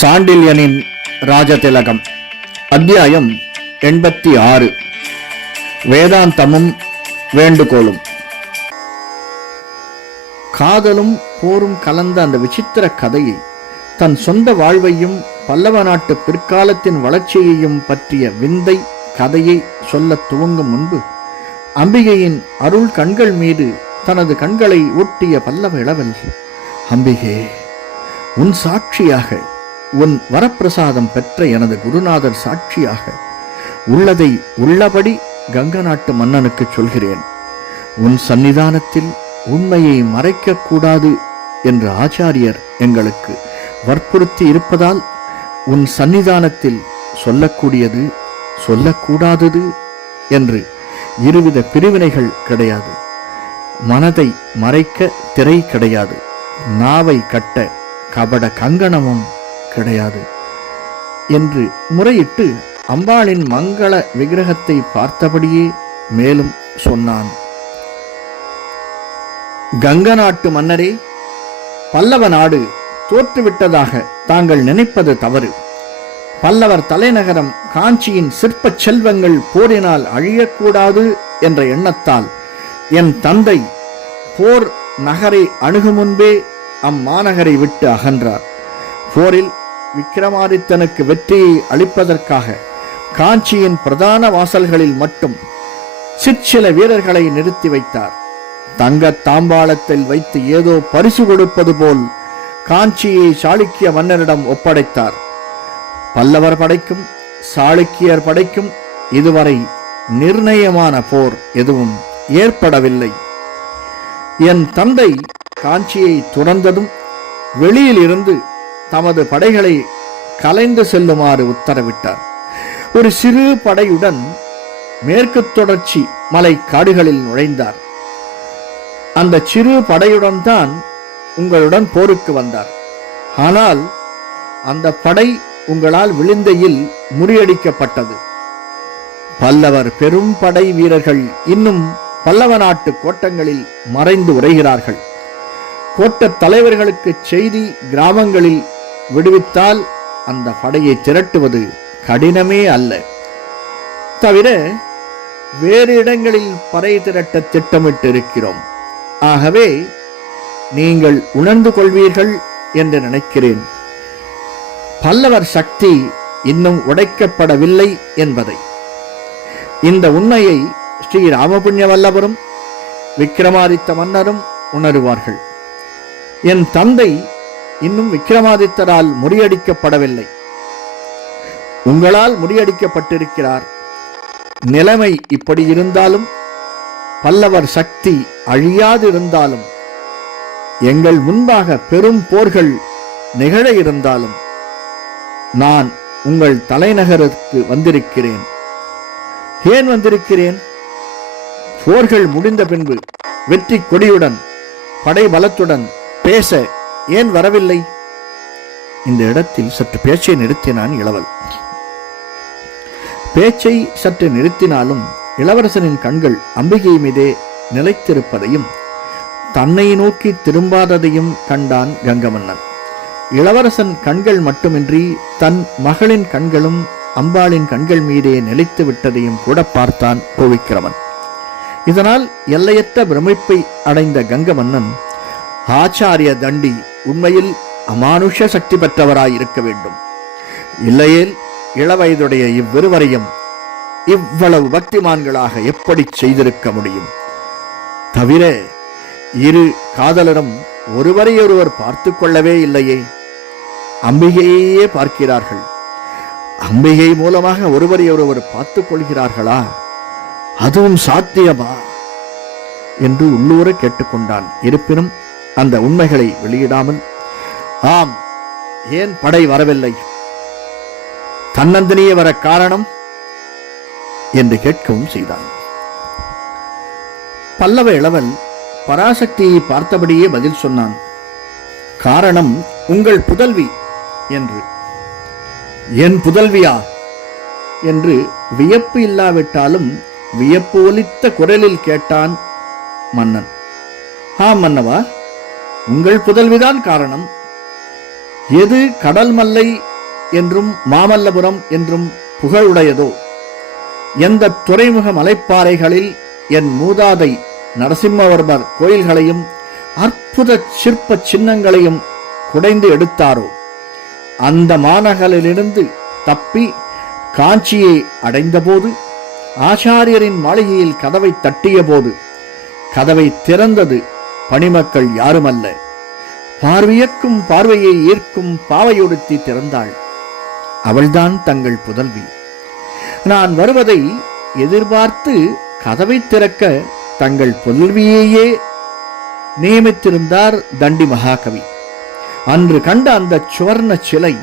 சாண்டில்யனின் ராஜதிலகம் அத்தியாயம் எண்பத்தி ஆறு. வேதாந்தமும் வேண்டுகோளும். காதலும் போரும் கலந்த அந்த விசித்திர கதையை தன் சொந்த வாழ்வையும் பல்லவ நாட்டு பிற்காலத்தின் வளர்ச்சியையும் பற்றிய விந்தை கதையை சொல்ல துவங்கும் முன்பு அம்பிகையின் அருள் கண்கள் மீது தனது கண்களை ஒட்டிய பல்லவ இளவல் அம்பிகே உன் சாட்சியாக உன் வரப்பிரசாதம் பெற்ற எனது குருநாதர் சாட்சியாக உள்ளதை உள்ளபடி கங்க நாட்டு மன்னனுக்கு சொல்கிறேன். உன் சன்னிதானத்தில் உண்மையை மறைக்கக்கூடாது என்று ஆச்சாரியர் எங்களுக்கு வற்புறுத்தி இருப்பதால் உன் சன்னிதானத்தில் சொல்லக்கூடியது சொல்லக்கூடாதது என்று இருவித பிரிவினைகள் கிடையாது. மனதை மறைக்க திரை கிடையாது. நாவை கட்ட கபட கங்கணமும் கிடையாது என்று முறையிட்டு அம்பாளின் மங்கள விக்கிரகத்தை பார்த்தபடியே மேலும் சொன்னான். கங்க நாட்டு மன்னரே பல்லவ நாடு தோற்றுவிட்டதாக தாங்கள் நினைப்பது தவறு. பல்லவர் தலைநகரம் காஞ்சியின் சிற்ப செல்வங்கள் போரினால் அழியக்கூடாது என்ற எண்ணத்தால் என் தந்தை போர் நகரை அணுகு முன்பே அம்மாநகரை விட்டு அகன்றார். போரில் விக்கிரமாதித்தனுக்கு வெற்றியை அளிப்பதற்காக காஞ்சியின் பிரதான வாசல்களில் மட்டும் சிற்சில வீரர்களை நிறுத்தி வைத்தார். தங்க தாம்பாளத்தில் வைத்து ஏதோ பரிசு கொடுப்பது போல் காஞ்சியை சாளுக்கிய மன்னரிடம் ஒப்படைத்தார். பல்லவர் படைக்கும் சாளுக்கியர் படைக்கும் இதுவரை நிர்ணயமான போர் எதுவும் ஏற்படவில்லை. என் தந்தை காஞ்சியை துறந்ததும் வெளியில் இருந்து தமது படைகளை கலைந்து செல்லுமாறு உத்தரவிட்டார். ஒரு சிறு படையுடன் மேற்கு தொடர்ச்சி மலை காடுகளில் நுழைந்தார். அந்த சிறு படையுடன் தான் உங்களுடன் போருக்கு வந்தார். ஆனால் அந்த படை உங்களால் விழுந்தையில் முறியடிக்கப்பட்டது. பல்லவர் பெரும் படை வீரர்கள் இன்னும் பல்லவ நாட்டு கோட்டங்களில் மறைந்து உரைகிறார்கள் கோட்டத் தலைவர்களுக்கு செய்தி கிராமங்களில் விடுவித்தால் அந்த படையை திரட்டுவது கடினமே அல்ல. தவிர வேறு இடங்களில் படை திரட்ட திட்டமிட்டு இருக்கிறோம் ஆகவே நீங்கள் உணர்ந்து கொள்வீர்கள் என்று நினைக்கிறேன். பல்லவர் சக்தி இன்னும் உடைக்கப்படவில்லை என்பதை. இந்த உண்மையை ஸ்ரீ ராமபுண்ணிய வல்லவரும் விக்கிரமாதித்த மன்னரும் உணருவார்கள். என் தந்தை இன்னும் விக்கிரமாதித்தரால் முறியடிக்கப்படவில்லை. உங்களால் முறியடிக்கப்பட்டிருக்கிறார். நிலைமை இப்படி இருந்தாலும் பல்லவர் சக்தி அழியாதிருந்தாலும் எங்கள் முன்பாக பெரும் போர்கள் நிகழ இருந்தாலும் நான் உங்கள் தலைநகருக்கு வந்திருக்கிறேன். ஏன் வந்திருக்கிறேன்? போர்கள் முடிந்த பின்பு வெற்றி கொடியுடன் படை பலத்துடன் பேச ஏன் வரவில்லை? இந்த இடத்தில் சற்று பேச்சை நிறுத்தினான் இளவல். பேச்சை சற்று நிறுத்தினாலும் இளவரசனின் கண்கள் அம்பிகை மீதே நிலைத்திருப்பதையும் தன்னை நோக்கி திரும்பாததையும் கண்டான் கங்கமன்னன். இளவரசன் கண்கள் மட்டுமின்றி தன் மகளின் கண்களும் அம்பாளின் கண்கள் மீதே நிலைத்து விட்டதையும் கூட பார்த்தான் கோவிக்கிரமன் இதனால் எல்லையற்ற பிரமிப்பை அடைந்த கங்கமன்னன் ஆச்சாரிய தண்டி உண்மையில் அமானுஷ சக்தி பெற்றவராய் இருக்க வேண்டும். இல்லையேல் இளவயதுடைய இவ்விருவரையும் இவ்வளவு பக்திமான்களாக எப்படி செய்திருக்க முடியும்? தவிர இரு காதலரும் ஒருவரையொருவர் பார்த்து கொள்ளவே இல்லையே? அம்பிகையே பார்க்கிறார்கள். அம்பிகை மூலமாக ஒருவரையொருவர் பார்த்துக் கொள்கிறார்களா? அதுவும் சாத்தியமா? என்று உள்ளூர கேட்டுக்கொண்டான். இருப்பினும் அந்த உண்மைகளை வெளியிடாமல் ஆம் ஏன் படை வரவில்லை? தன்னந்தனியே வர காரணம்? என்று கேட்கவும் செய்தான். பல்லவ இளவன் பராசக்தியை பார்த்தபடியே பதில் சொன்னான் காரணம் உங்கள் புதல்வி என்று. என் புதல்வியா? என்று வியப்பு இல்லாவிட்டாலும் வியப்பு ஒலித்த குரலில் கேட்டான் மன்னன். ஆ மன்னவா உங்கள் புதல்விதான் காரணம். எது கடல் மல்லை என்றும் மாமல்லபுரம் என்றும் புகழுடையதோ எந்த துறைமுக மலைப்பாறைகளில் என் மூதாதை நரசிம்மவர்மர் கோயில்களையும் அற்புத சிற்ப சின்னங்களையும் குடைந்து எடுத்தாரோ? அந்த மாநகரிலிருந்து தப்பி காஞ்சியை அடைந்தபோது ஆச்சாரியரின் மாளிகையில் கதவை தட்டியபோது கதவை திறந்தது பணிமக்கள் யாருமல்ல. பார்வையக்கும் பார்வையை ஈர்க்கும் பாவையொடுத்தி திறந்தாள். அவள்தான் தங்கள் புதல்வி. நான் வருவதை எதிர்பார்த்து கதவை திறக்க தங்கள் புதல்வியையே நியமித்திருந்தார் தண்டி மகாகவி. அன்று கண்ட அந்த சுவர்ண சிலை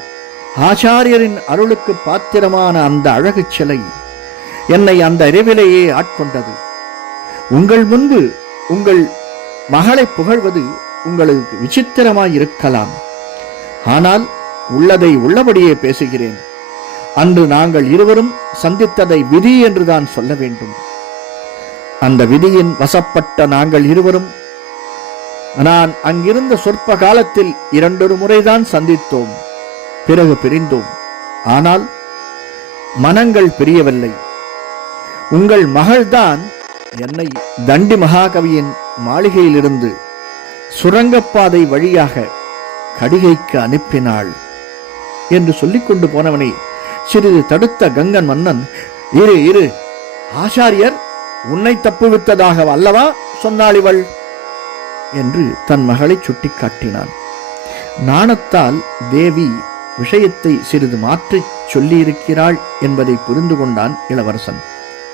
ஆச்சாரியரின் அருளுக்கு பாத்திரமான அந்த அழகு சிலை என்னை அந்த இரவிலேயே ஆட்கொண்டது. உங்கள் முன்பு உங்கள் மகளை புகழ்வது உங்களுக்கு விசித்திரமாய் இருக்கலாம். ஆனால் உள்ளதை உள்ளபடியே பேசுகிறேன். அன்று நாங்கள் இருவரும் சந்தித்ததை விதி என்றுதான் சொல்ல வேண்டும். அந்த விதியின் வசப்பட்ட நாங்கள் இருவரும் நான் அங்கிருந்த சொற்ப காலத்தில் இரண்டொரு முறைதான் சந்தித்தோம் பிறகு பிரிந்தோம். ஆனால் மனங்கள் பிரியவில்லை. உங்கள் மகள்தான் என்னை தண்டி மகாகவியின் மாளிகையிலிருந்து சுரங்கப்பாதை வழியாக கடிகைக்கு அனுப்பினாள் என்று சொல்லிக்கொண்டு போனவனை சிறிது தடுத்த கங்கன் மன்னன் இரு இரு ஆச்சாரியர் உன்னை தப்புவித்ததாக அல்லவா? சொன்னாள் இவள். என்று தன் மகளை சுட்டிக்காட்டினான். நாணத்தால் தேவி விஷயத்தை சிறிது மாற்றிச் சொல்லியிருக்கிறாள் என்பதை புரிந்து கொண்டான் இளவரசன்.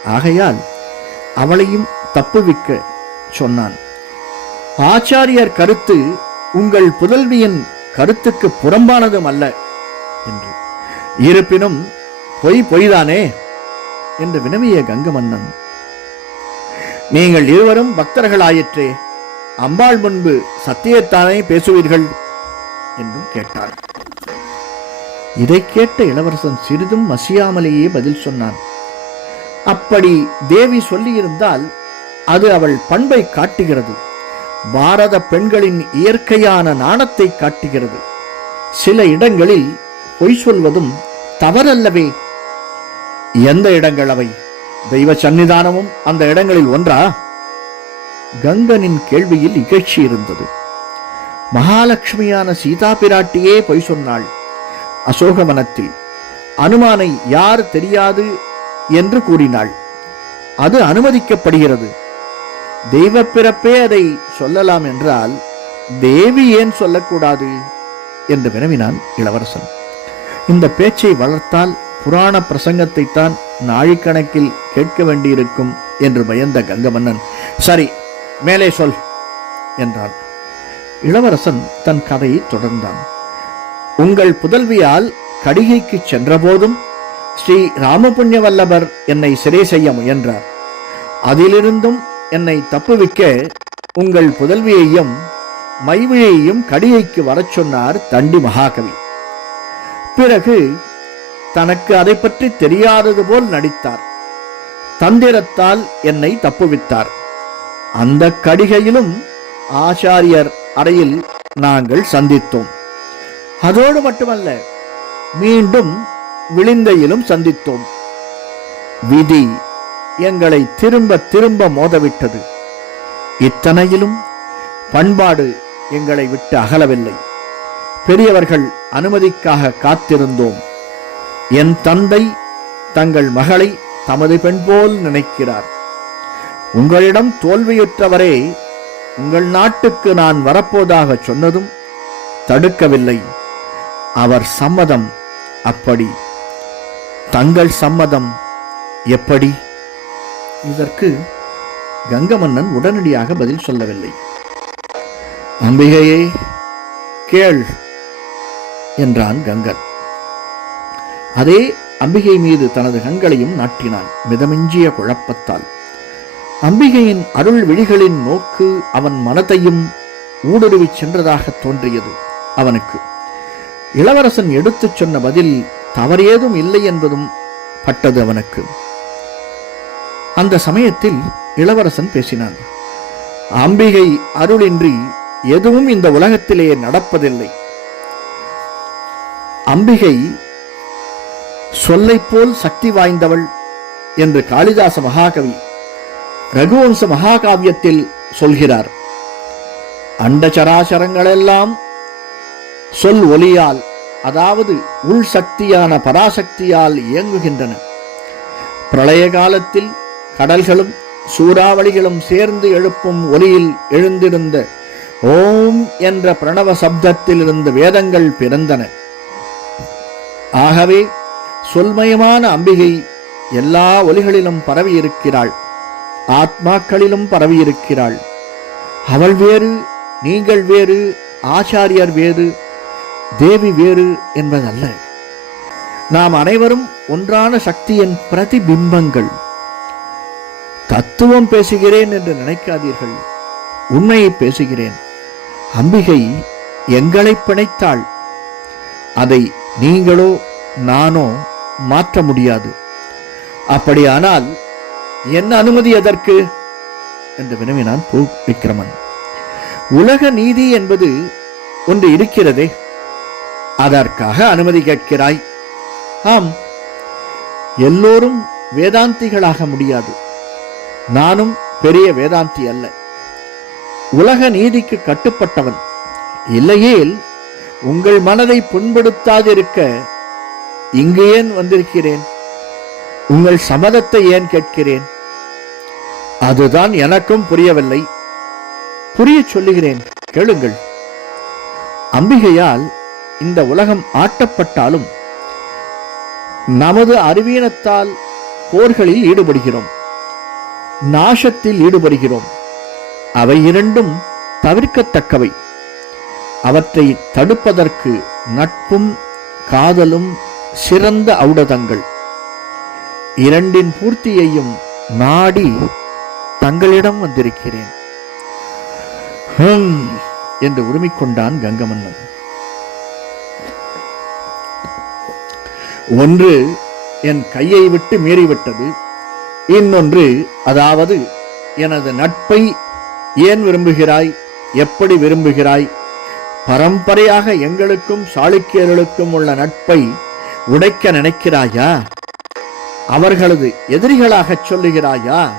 ஆகையால் அவளையும் தப்புவிக்க சொன்னான். ஆச்சாரியர் கருத்து உங்கள் புதல்வியின் கருத்துக்கு புறம்பானதும் அல்ல என்று. இருப்பினும் பொய் பொய்தானே என்று வினவிய கங்கமன்னன். நீங்கள் இருவரும் பக்தர்களாயிற்றே அம்பாள் முன்பு சத்தியத்தானே பேசுவீர்கள் என்றும் கேட்டார் இதை கேட்ட இளவரசன் சிறிதும் மசியாமலேயே பதில் சொன்னான். அப்படி தேவி சொல்லியிருந்தால் அது அவள் பண்பை காட்டுகிறது. பாரத பெண்களின் இயற்கையான நாணத்தை காட்டுகிறது. சில இடங்களில் பொய் சொல்வதும் தவறல்லவே. எந்த இடங்கள் அவை? தெய்வ சன்னிதானமும் அந்த இடங்களில் ஒன்றா? கங்கனின் கேள்வியில் இகழ்ச்சி இருந்தது. மகாலட்சுமியான சீதா பிராட்டியே பொய் சொன்னாள். அசோகவனத்தில் அனுமானை யார் தெரியாது? என்று கூறினாள். அது அனுமதிக்கப்படுகிறது. தெய்வ பிறப்பே அதை சொல்லலாம் என்றால் தேவி ஏன் சொல்லக்கூடாது? என்று வினவினான் இளவரசன். இந்த பேச்சை வளர்த்தால் புராண பிரசங்கத்தை தான் நாழிக்கணக்கில் கேட்க வேண்டியிருக்கும் என்று பயந்த கங்கமன்னன் சரி மேலே சொல் என்றான். இளவரசன் தன் கதையை தொடர்ந்தான். உங்கள் புதல்வியால் கடிகைக்கு சென்றபோதும் ஸ்ரீ ராமபுண்ணிய வல்லபர் என்னை சிறை செய்ய முயன்றார். அதிலிருந்தும் என்னை தப்புவிக்க உங்கள் புதல்வியையும் மைவிழியையும் கடிகைக்கு வரச் சொன்னார் தண்டி மகாகவி. பிறகு தனக்கு அதை பற்றி தெரியாதது போல் நடித்தார். தந்திரத்தால் என்னை தப்புவித்தார். அந்த கடிகையிலும் ஆச்சாரியர் அறையில் நாங்கள் சந்தித்தோம். அதோடு மட்டுமல்ல மீண்டும் விளிந்தையிலும் சந்தித்தோம். விதி எங்களை திரும்ப திரும்ப மோதவிட்டது. இத்தனையிலும் பண்பாடு எங்களை விட்டு அகலவில்லை. பெரியவர்கள் அனுமதிக்காக காத்திருந்தோம். என் தந்தை தங்கள் மகளை தமது பெண் போல் நினைக்கிறார். உங்களிடம் தோல்வியுற்றவரே உங்கள் நாட்டுக்கு நான் வரப்போதாக சொன்னதும் தடுக்கவில்லை. அவர் சம்மதம் அப்படி. தங்கள் சம்மதம் எப்படி? இதற்கு கங்கமன்னன் உடனடியாக பதில் சொல்லவில்லை. அம்பிகையே கேள் என்றான் கங்கன். அதே அம்பிகை மீது தனது கண்களையும் நாட்டினான் மிதமிஞ்சிய குழப்பத்தால். அம்பிகையின் அருள் விழிகளின் நோக்கு அவன் மனத்தையும் ஊடுருவிச் சென்றதாக தோன்றியது அவனுக்கு. இளவரசன் எடுத்துச் சொன்ன பதில் தவறேதும் இல்லை என்பதும் பட்டது அவனுக்கு. அந்த சமயத்தில் இளவரசன் பேசினான் அம்பிகை அருளின்றி எதுவும் இந்த உலகத்திலே நடப்பதில்லை. அம்பிகை சொல்லைப் போல் சக்தி வாய்ந்தவள் என்று காளிதாச மகாகவி ரகுவம்ச மகாகாவியத்தில் சொல்கிறார். அண்டச்சராசரங்களெல்லாம் சொல் ஒலியால் அதாவது உள் சக்தியான பராசக்தியால் இயங்குகின்றன. பிரளய காலத்தில் கடல்களும் சூறாவளிகளும் சேர்ந்து எழுப்பும் ஒலியில் எழுந்திருந்த ஓம் என்ற பிரணவ சப்தத்தில் இருந்த வேதங்கள் பிறந்தன. ஆகவே சொல்மயமான அம்பிகை எல்லா ஒலிகளிலும் பரவியிருக்கிறாள். ஆத்மாக்களிலும் பரவியிருக்கிறாள். அவள் வேறு நீங்கள் வேறு ஆச்சாரியர் வேறு தேவி வேறு என்பதல்ல. நாம் அனைவரும் ஒன்றான சக்தியின் பிரதிபிம்பங்கள். தத்துவம் பேசுகிறேன் என்று நினைக்காதீர்கள். உண்மையை பேசுகிறேன். அம்பிகை எங்களை பிணைத்தாள். அதை நீங்களோ நானோ மாற்ற முடியாது. அப்படியானால் என்ன அனுமதி அதற்கு? என்று வினவினான் பூ விக்ரமன் உலக நீதி என்பது ஒன்று இருக்கிறதே. அதற்காக அனுமதி கேட்கிறாய். ஆம். எல்லோரும் வேதாந்திகளாக முடியாது. நானும் பெரிய வேதாந்தி அல்ல. உலக நீதிக்கு கட்டுப்பட்டவன். இல்லையேல் உங்கள் மனதை புண்படுத்தாதிருக்க இங்கு ஏன் வந்திருக்கிறேன்? உங்கள் சம்மதத்தை ஏன் கேட்கிறேன்? அதுதான் எனக்கும் புரியவில்லை. புரிய சொல்லுகிறேன் கேளுங்கள். அம்பிகையால் இந்த உலகம் ஆட்டப்பட்டாலும் நமது அறிவீனத்தால் போர்களில் ஈடுபடுகிறோம். நாசத்தில் ஈடுபடுகிறோம். அவை இரண்டும் தவிர்க்கத்தக்கவை. அவற்றை தடுப்பதற்கு நட்பும் காதலும் சிறந்த ஔடதங்கள். இரண்டின் பூர்த்தியையும் நாடி தங்களிடம் வந்திருக்கிறேன். என்று உரிமிக்கொண்டான் கங்கமன்னன். ஒன்று என் கையை விட்டு மீறிவிட்டது. இன்னொன்று அதாவது எனது நட்பை ஏன் விரும்புகிறாய்? எப்படி விரும்புகிறாய்? பரம்பரையாக எங்களுக்கும் சாளுக்கியர்களுக்கும் உள்ள நட்பை உடைக்க நினைக்கிறாயா? அவர்களது எதிரிகளாகச் சொல்லுகிறாயா?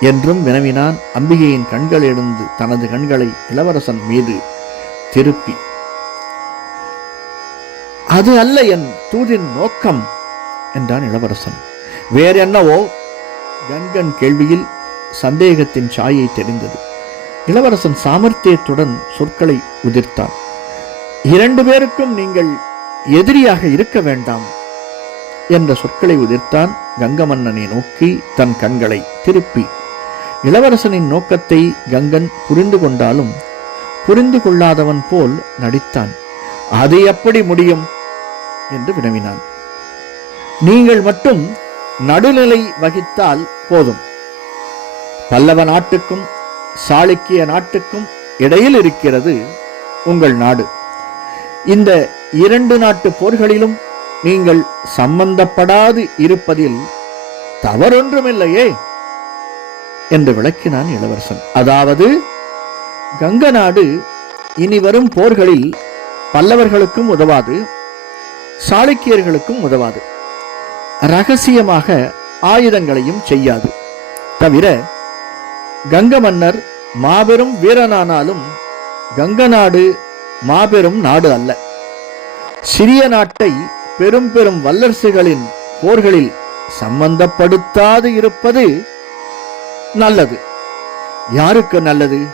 என்றும் வினவினான் அம்பிகையின் கண்களிலிருந்து தனது கண்களை இளவரசன் மீது திருப்பி. அது அல்ல என் தூதின் நோக்கம் என்றான் இளவரசன். வேறென்னவோ? கண்கன் கேள்வியில் சந்தேகத்தின் சாயை தெரிந்தது. இளவரசன் சாமர்த்தியத்துடன் சொற்களை உதிர்த்தான். இரண்டு பேருக்கும் நீங்கள் எதிரியாக இருக்க வேண்டாம் என்ற சொற்களை உதிர்த்தான் கங்கமன்னனை நோக்கி தன் கண்களை திருப்பி. இளவரசனின் நோக்கத்தை கங்கன் புரிந்து கொண்டாலும் புரிந்து கொள்ளாதவன் போல் நடித்தான். அது எப்படி முடியும்? என்று வினவினான். நீங்கள் மட்டும் நடுநிலை வகித்தால் போதும். பல்லவ நாட்டுக்கும் சாளுக்கிய நாட்டுக்கும் இடையில் இருக்கிறது உங்கள் நாடு. இந்த இரண்டு நாட்டு போர்களிலும் நீங்கள் சம்பந்தப்படாது இருப்பதில் தவறொன்றுமில்லையே என்று விளக்கினான் இளவரசன். அதாவது கங்க நாடு இனி வரும் போர்களில் பல்லவர்களுக்கும் உதவாது சாளுக்கியர்களுக்கும் உதவாது. ரகசியமாக ஆயுதங்களையும் செய்யாது. தவிர கங்க மன்னர் மாபெரும் வீரனானாலும் கங்க நாடு மாபெரும் நாடு அல்ல. சிறிய நாட்டை பெரும் பெரும் வல்லரசுகளின் போர்களில் சம்பந்தப்படுத்தாது இருப்பது நல்லது. யாருக்கு நல்லது?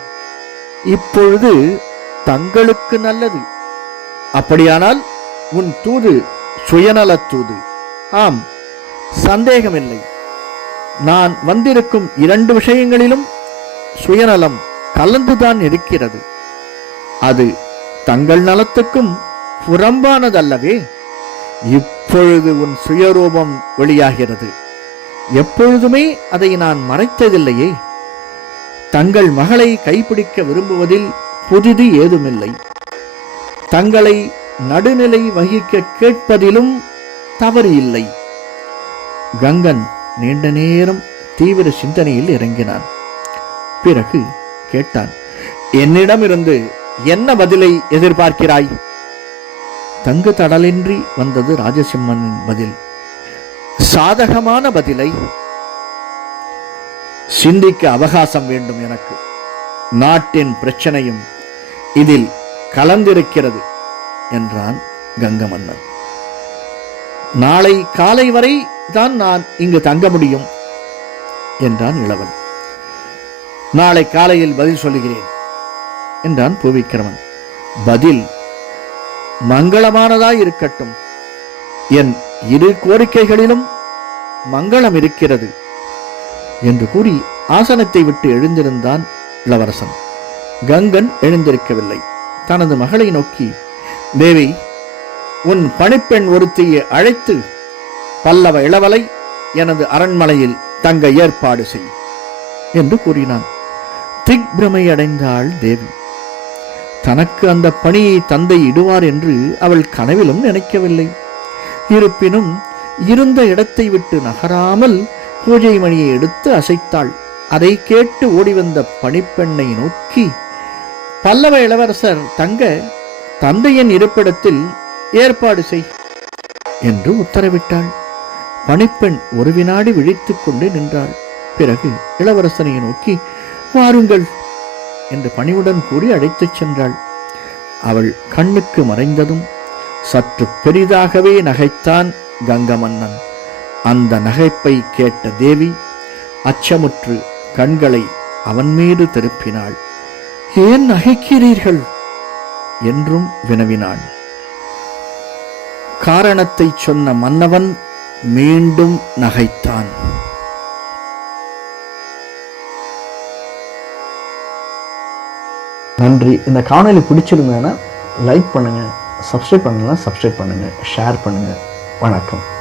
இப்பொழுது தங்களுக்கு நல்லது. அப்படியானால் உன் தூது சுயநலத் தூது. ஆம். சந்தேகமில்லை. நான் வந்திருக்கும் இரண்டு விஷயங்களிலும் சுயநலம் கலந்துதான் இருக்கிறது. அது தங்கள் நலத்துக்கும் புறம்பானதல்லவே. இப்பொழுது உன் சுயரூபம் வெளியாகிறது. எப்பொழுதுமே அதை நான் மறைத்ததில்லையே. தங்கள் மகளை கைப்பிடிக்க விரும்புவதில் புதிது ஏதுமில்லை. தங்களை நடுநிலை வகிக்க கேட்பதிலும் தவறு இல்லை. கங்கன் நீண்ட நேரம் தீவிர சிந்தனையில் இறங்கினான். பிறகு கேட்டான் என்னிடமிருந்து என்ன பதிலை எதிர்பார்க்கிறாய்? தங்கு தடலின்றி வந்தது ராஜசிம்மனின் பதில் சாதகமான பதிலை. சிந்திக்க அவகாசம் வேண்டும் எனக்கு. நாட்டின் பிரச்சனையும் இதில் கலந்திருக்கிறது என்றான் கங்க மன்னன் நாளை காலை வரை தான் நான் இங்கு தங்க முடியும் என்றான் இளவன். நாளை காலையில் பதில் சொல்லுகிறேன் என்றான் பூவிக்கிரமன். பதில் மங்களமானதாய் இருக்கட்டும். என் இரு கோரிக்கைகளிலும் மங்களம் இருக்கிறது என்று கூறி ஆசனத்தை விட்டு எழுந்திருந்தான் இளவரசன். கங்கன் எழுந்திருக்கவில்லை. தனது மகளை நோக்கி தேவி உன் பணிப்பெண் ஒருத்தியை அழைத்து பல்லவ இளவலை எனது அரண்மனையில் தங்க ஏற்பாடு செய் என்று கூறினான். திக்பிரமை அடைந்தாள் தேவி. தனக்கு அந்த பணியை தந்தை இடுவார் என்று அவள் கனவிலும் நினைக்கவில்லை. இருப்பினும் இருந்த இடத்தை விட்டு நகராமல் பூஜை மணியை எடுத்து அசைத்தாள். அதை கேட்டு ஓடிவந்த பணிப்பெண்ணை நோக்கி பல்லவ இளவரசர் தங்க தந்தையின் இருப்பிடத்தில் ஏற்பாடு செய் என்று உத்தரவிட்டாள். பணிப்பெண் ஒரு வினாடி விழித்துக் கொண்டு நின்றாள். பிறகு இளவரசனை நோக்கி வாருங்கள் என்று பணிவுடன் கூறி அழைத்துச் சென்றாள். அவள் கண்ணுக்கு மறைந்ததும் சற்று பெரிதாகவே நகைத்தான் கங்க மன்னன் அந்த நகைப்பை கேட்ட தேவி அச்சமுற்று கண்களை அவன் மீது திருப்பினாள். ஏன் நகைக்கிறீர்கள்? என்றும் வினவினான் காரணத்தை சொன்ன மன்னவன் மீண்டும் நகைத்தான். நன்றி. இந்த காணொலி பிடிச்சிருந்தேன்னா லைக் பண்ணுங்கள் சப்ஸ்கிரைப் பண்ணலாம் சப்ஸ்கிரைப் பண்ணுங்கள் ஷேர் பண்ணுங்கள் வணக்கம்.